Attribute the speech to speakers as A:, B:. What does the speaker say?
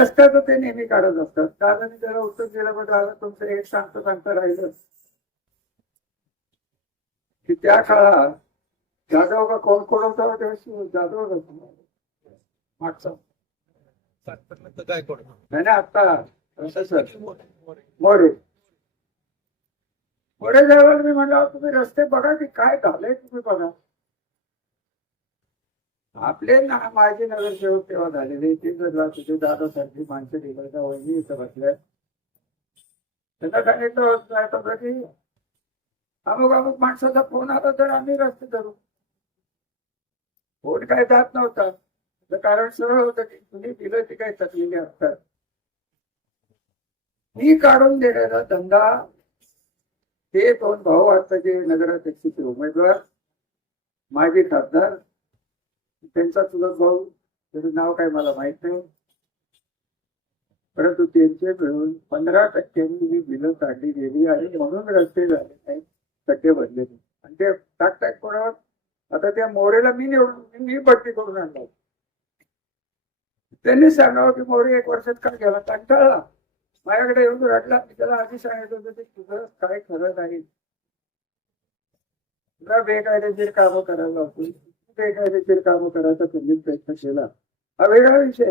A: रस्त्याचं ते नेहमी काढत असतात. दादाने जरा उत्तर दिलं पण दादा तुमचं एक सांगता सांगता राहिलं. की त्या काळात जाधव का कोण कोण होता तेव्हा जाधव होता मागचा.
B: काय कोण?
A: नाही आता मोरे. मोरे साहेबांना मी म्हणलं "अहो, तुम्ही रस्ते बघा की काय झालंय तुम्ही बघा. आपले ना माझे नगरसेवक तेव्हा झालेले ते जर जात दादा माणसं दिवायचा वहिनी इथं बसल्या. त्यांना सांगितलं होतं की अमुक अमुक माणसाचा फोन आला तर आम्ही रस्ते धरू. फोन काय जात नव्हता. तर कारण सरळ होतं की तुम्ही दिलं ते काही तकलेले असतात मी काढून देण्याचा धंदा. ते दोन भाऊ आताचे नगराध्यक्षाचे उमेदवार माझे खासदार त्यांचा चुलत भाऊ त्याचं नाव काय मला माहीत नाही. परंतु त्यांचे मिळून पंधरा टक्क्यांनी ही बिलं काढली गेली आणि म्हणून रस्ते झाले नाही टक्के भरले नाही. आणि ते टाक टाक कोणावर? आता त्या मोरेला मी निवडून मी बदली करून आणला त्यांनी सांगावं की मोरे एक वर्षात का गेला? कंटाळला माझ्याकडे येऊन रडला. मी त्याला आधी सांगितलं होतं की तुझं काय खरं नाही. तुला बेकायदेशीर कामं करायला लावतो बेकायदेशीर कामं करायचा तुम्ही प्रयत्न केला हा वेगळा विषय